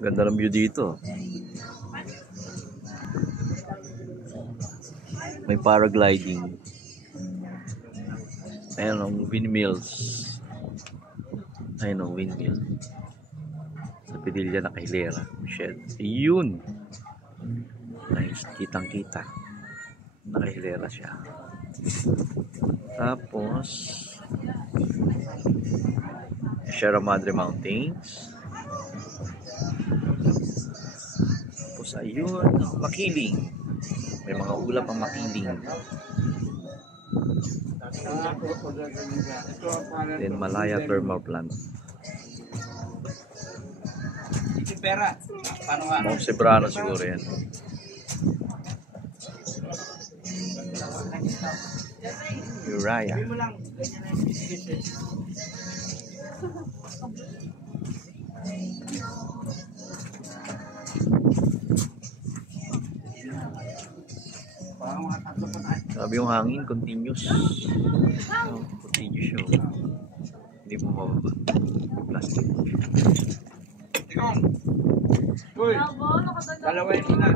Ganda ng view dito. May paragliding. Ayun ang windmills. Ayun ang windmill. Sa Padilla nakahilera. Shed. Ayun. Nice. Kitang-kita. Nakahilera siya. Tapos Sierra Madre Mountains. Tapos ayun, Makiling. May mga ulap ang Makiling. Then Malaya Thermal Plant. Mount Cebrano siguro yan. Uriah. Sabi yung hangin, continuous. Continuous show. Hindi mo mababa. Plastic. Uy! Dalawain mo na.